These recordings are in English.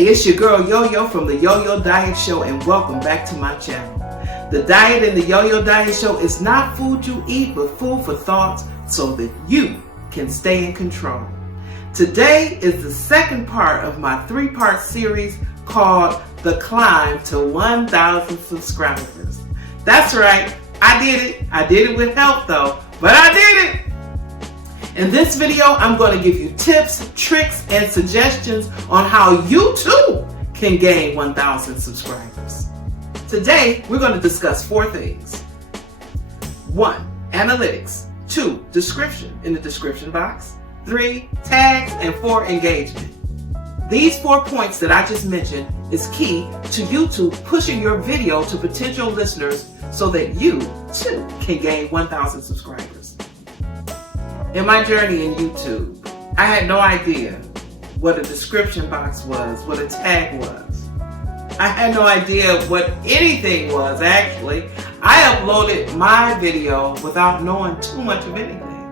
Hey, it's your girl Yoyo from the Yoyo Diet Show, and welcome back to my channel. The diet in the Yoyo Diet Show is not food you eat, but food for thoughts so that you can stay in control. Today is the second part of my three-part series called The Climb to 1,000 Subscribers. That's right, I did it. I did it with help though, but I did it. In this video, I'm going to give you tips, tricks, and suggestions on how you too can gain 1,000 subscribers. Today, we're going to discuss 4 things. 1. Analytics. 2. Description in the description box. 3. Tags. And 4. Engagement. These 4 points that I just mentioned is key to YouTube pushing your video to potential listeners so that you too can gain 1,000 subscribers. In my journey in YouTube, I had no idea what a description box was, what a tag was. I had no idea what anything was, actually. I uploaded my video without knowing too much of anything.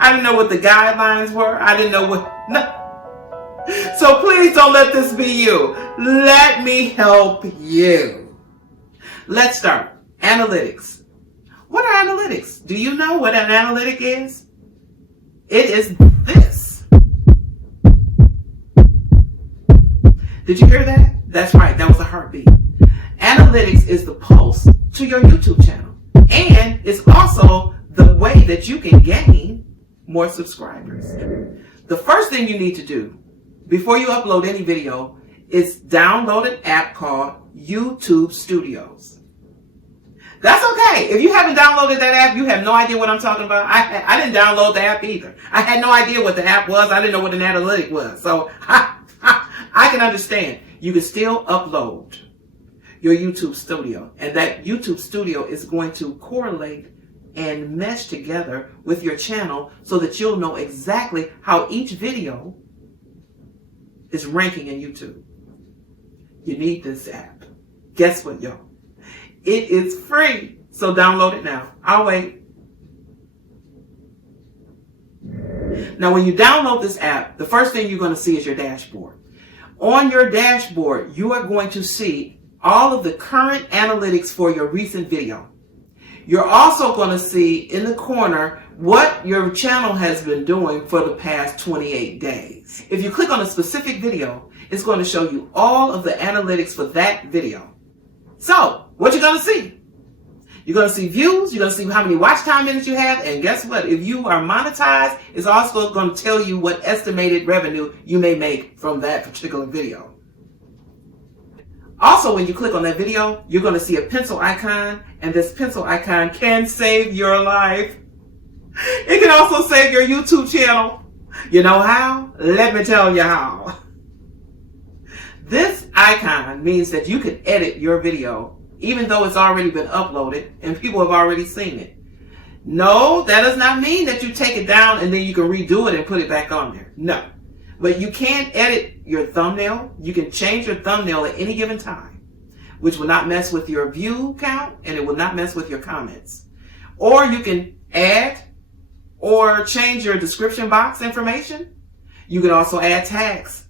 I didn't know what the guidelines were. I didn't know what... So please don't let this be you. Let me help you. Let's start. Analytics. What are analytics? Do you know what an analytic is? It is this. Did you hear that? That's right, that was a heartbeat. Analytics is the pulse to your YouTube channel. And it's also the way that you can gain more subscribers. The first thing you need to do before you upload any video is download an app called YouTube Studios. That's okay. If you haven't downloaded that app, you have no idea what I'm talking about. I didn't download the app either. I had no idea what the app was. I didn't know what an analytic was. So I can understand. You can still upload your YouTube Studio. And that YouTube Studio is going to correlate and mesh together with your channel so that you'll know exactly how each video is ranking in YouTube. You need this app. Guess what, y'all? It is free, so download it now. I'll wait. Now, when you download this app, the first thing you're going to see is your dashboard. On your dashboard, you are going to see all of the current analytics for your recent video. You're also going to see in the corner what your channel has been doing for the past 28 days. If you click on a specific video, it's going to show you all of the analytics for that video. So, what you're going to see? You're going to see views, you're going to see how many watch time minutes you have, and guess what? If you are monetized, it's also going to tell you what estimated revenue you may make from that particular video. Also, when you click on that video, you're going to see a pencil icon, and this pencil icon can save your life. It can also save your YouTube channel. You know how? Let me tell you how. This icon means that you can edit your video even though it's already been uploaded and people have already seen it. No, that does not mean that you take it down and then you can redo it and put it back on there. No. But you can edit your thumbnail. You can change your thumbnail at any given time, which will not mess with your view count and it will not mess with your comments. Or you can add or change your description box information. You can also add tags.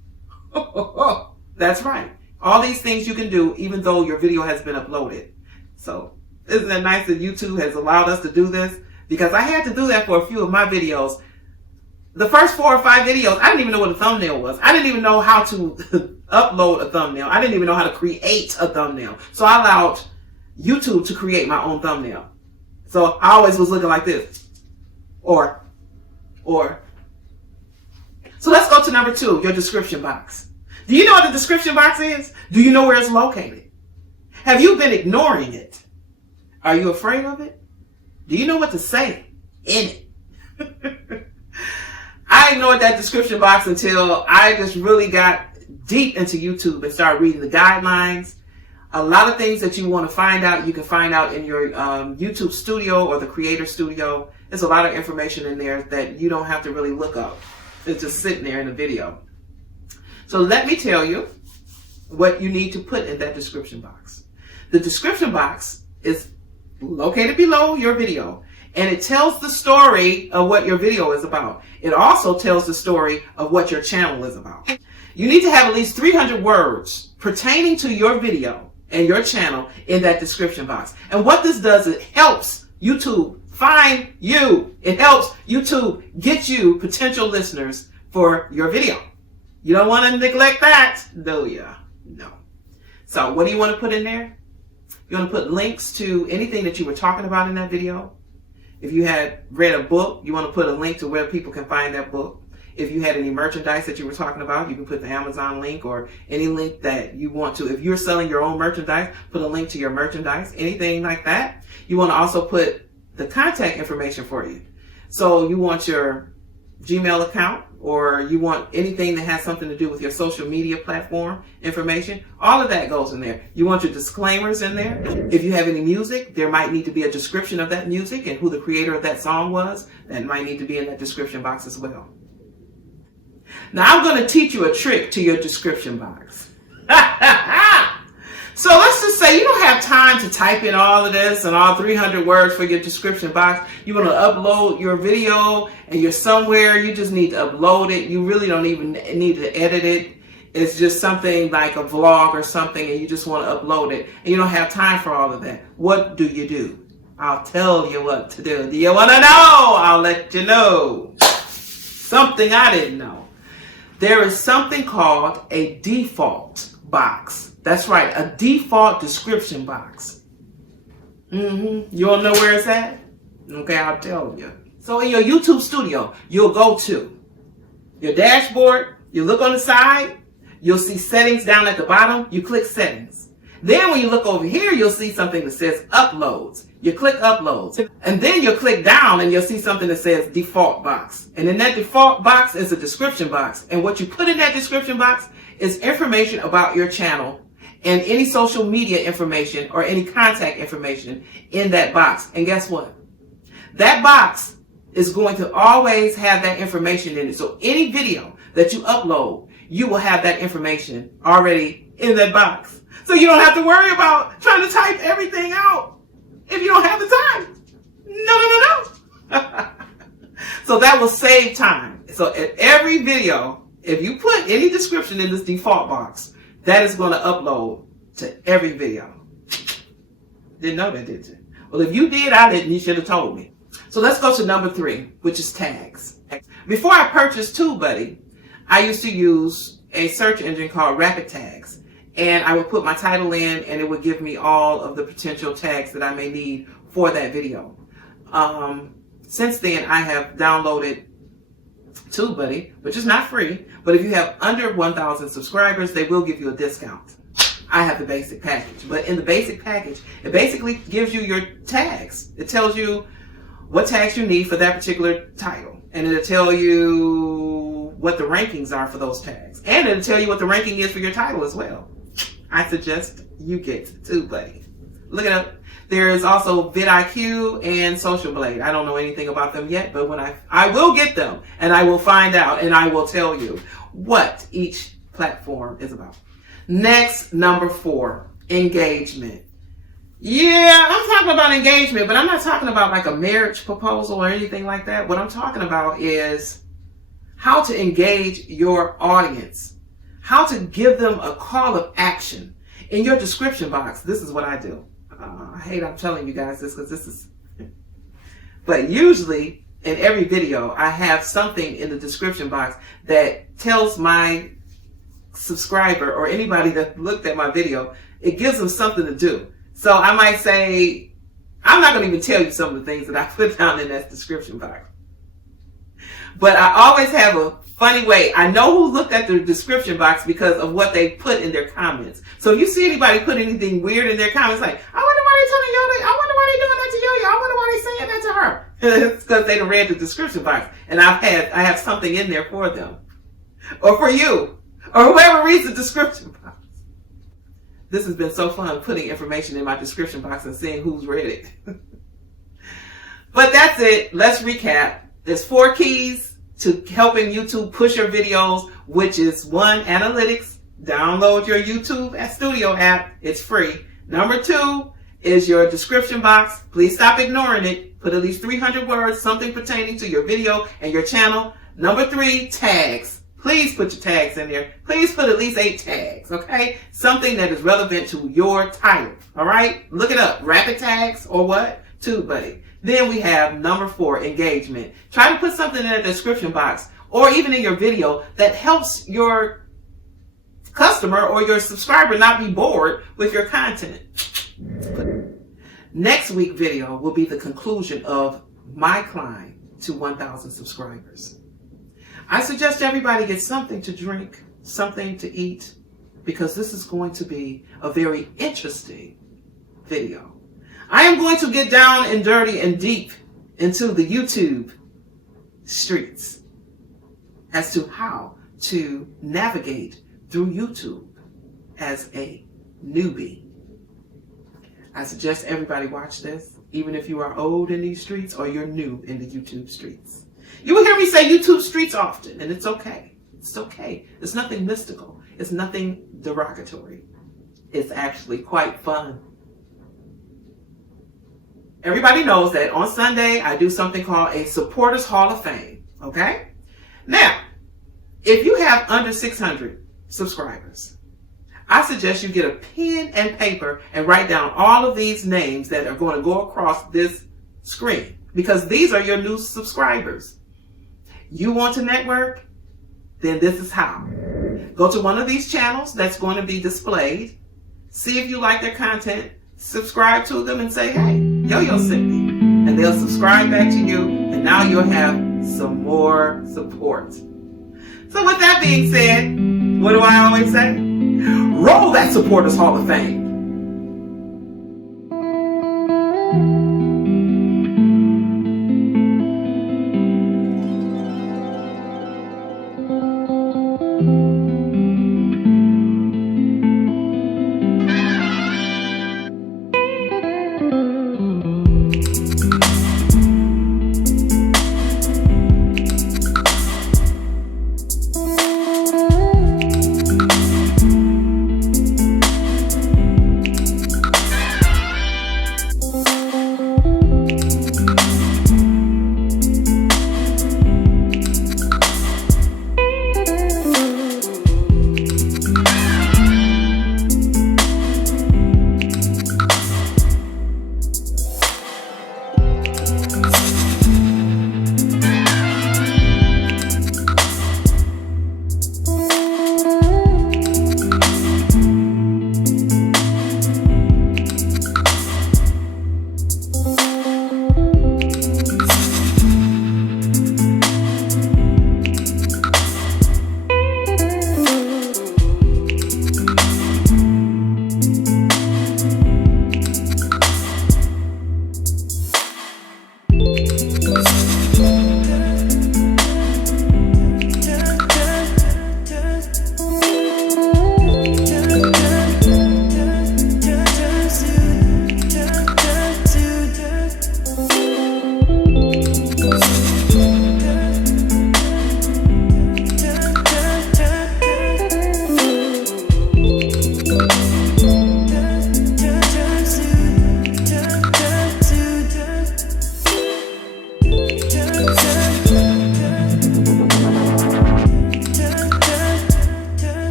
That's right. All these things you can do even though your video has been uploaded. So isn't it nice that YouTube has allowed us to do this? Because I had to do that for a few of my videos. The first 4 or 5 videos, I didn't even know what a thumbnail was. I didn't even know how to upload a thumbnail. I didn't even know how to create a thumbnail. So I allowed YouTube to create my own thumbnail. So I always was looking like this. Or. So let's go to number 2, your description box. Do you know what the description box is? Do you know where it's located? Have you been ignoring it? Are you afraid of it? Do you know what to say in it? I ignored that description box until I just really got deep into YouTube and started reading the guidelines. A lot of things that you want to find out, you can find out in your YouTube Studio or the Creator Studio. There's a lot of information in there that you don't have to really look up. It's just sitting there in the video. So let me tell you what you need to put in that description box. The description box is located below your video, and it tells the story of what your video is about. It also tells the story of what your channel is about. You need to have at least 300 words pertaining to your video and your channel in that description box. And what this does, it helps YouTube find you. It helps YouTube get you potential listeners for your video. You don't want to neglect that, do you? No. So what do you want to put in there? You want to put links to anything that you were talking about in that video. If you had read a book, you want to put a link to where people can find that book. If you had any merchandise that you were talking about, you can put the Amazon link or any link that you want to. If you're selling your own merchandise, put a link to your merchandise, anything like that. You want to also put the contact information for you. So you want your Gmail account, or you want anything that has something to do with your social media platform information. All of that goes in there. You want your disclaimers in there. If you have any music, there might need to be a description of that music and who the creator of that song was. That might need to be in that description box as well. Now I'm going to teach you a trick to your description box. So let's just say you don't have time to type in all of this and all 300 words for your description box. You want to upload your video and you're somewhere, you just need to upload it. You really don't even need to edit it. It's just something like a vlog or something and you just want to upload it. And you don't have time for all of that. What do? I'll tell you what to do. Do you want to know? I'll let you know. Something I didn't know. There is something called a default box. That's right, a default description box. You want to know where it's at? Okay, I'll tell you. So in your YouTube studio, you'll go to your dashboard, you look on the side, you'll see settings down at the bottom, you click settings. Then when you look over here, you'll see something that says uploads. You click uploads. And then you'll click down and you'll see something that says default box. And in that default box is a description box. And what you put in that description box is information about your channel and any social media information or any contact information in that box. And guess what? That box is going to always have that information in it. So any video that you upload, you will have that information already in that box. So you don't have to worry about trying to type everything out if you don't have the time. No. So that will save time. So at every video, if you put any description in this default box, that is going to upload to every video. Didn't know that, did you? Well, if you did, I didn't. You should have told me. So let's go to number 3, which is tags. Before I purchased TubeBuddy, I used to use a search engine called Rapid Tags. And I would put my title in and it would give me all of the potential tags that I may need for that video. Since then, I have downloaded TubeBuddy, which is not free, but if you have under 1,000 subscribers, they will give you a discount. I have the basic package, but in the basic package, it basically gives you your tags. It tells you what tags you need for that particular title, and it'll tell you what the rankings are for those tags, and it'll tell you what the ranking is for your title as well. I suggest you get TubeBuddy. Look it up. There is also vidIQ and Social Blade. I don't know anything about them yet, but when I will get them and I will find out and I will tell you what each platform is about. Next, number 4, engagement. Yeah, I'm talking about engagement, but I'm not talking about like a marriage proposal or anything like that. What I'm talking about is how to engage your audience, how to give them a call of action. In your description box, this is what I do. I hate I'm telling you guys this because this is, but usually in every video, I have something in the description box that tells my subscriber or anybody that looked at my video, it gives them something to do. So I might say, I'm not going to even tell you some of the things that I put down in that description box. But I always have a funny way. I know who looked at the description box because of what they put in their comments. So if you see anybody put anything weird in their comments, like, I wonder why they telling Yoyo, I wonder why they doing that to Yoyo, I wonder why they saying that to her. It's because they done read the description box. And I have something in there for them. Or for you. Or whoever reads the description box. This has been so fun putting information in my description box and seeing who's read it. But that's it. Let's recap. There's 4 keys to helping YouTube push your videos, which is 1, analytics. Download your YouTube Studio app. It's free. Number 2 is your description box. Please stop ignoring it. Put at least 300 words, something pertaining to your video and your channel. Number 3, tags. Please put your tags in there. Please put at least 8 tags, okay? Something that is relevant to your title, all right? Look it up. Rapid tags or what? TubeBuddy. Then we have number 4, engagement. Try to put something in the description box or even in your video that helps your customer or your subscriber not be bored with your content. Next week's video will be the conclusion of my climb to 1,000 subscribers. I suggest everybody get something to drink, something to eat, because this is going to be a very interesting video. I am going to get down and dirty and deep into the YouTube streets as to how to navigate through YouTube as a newbie. I suggest everybody watch this, even if you are old in these streets or you're new in the YouTube streets. You will hear me say YouTube streets often, and it's okay. It's okay. It's nothing mystical. It's nothing derogatory. It's actually quite fun. Everybody knows that on Sunday, I do something called a Supporters Hall of Fame, okay? Now, if you have under 600 subscribers, I suggest you get a pen and paper and write down all of these names that are going to go across this screen, because these are your new subscribers. You want to network? Then this is how. Go to one of these channels that's going to be displayed. See if you like their content. Subscribe to them and say, hey, Yo-Yo sent me. And they'll subscribe back to you. And now you'll have some more support. So with that being said, what do I always say? Roll that Supporters Hall of Fame.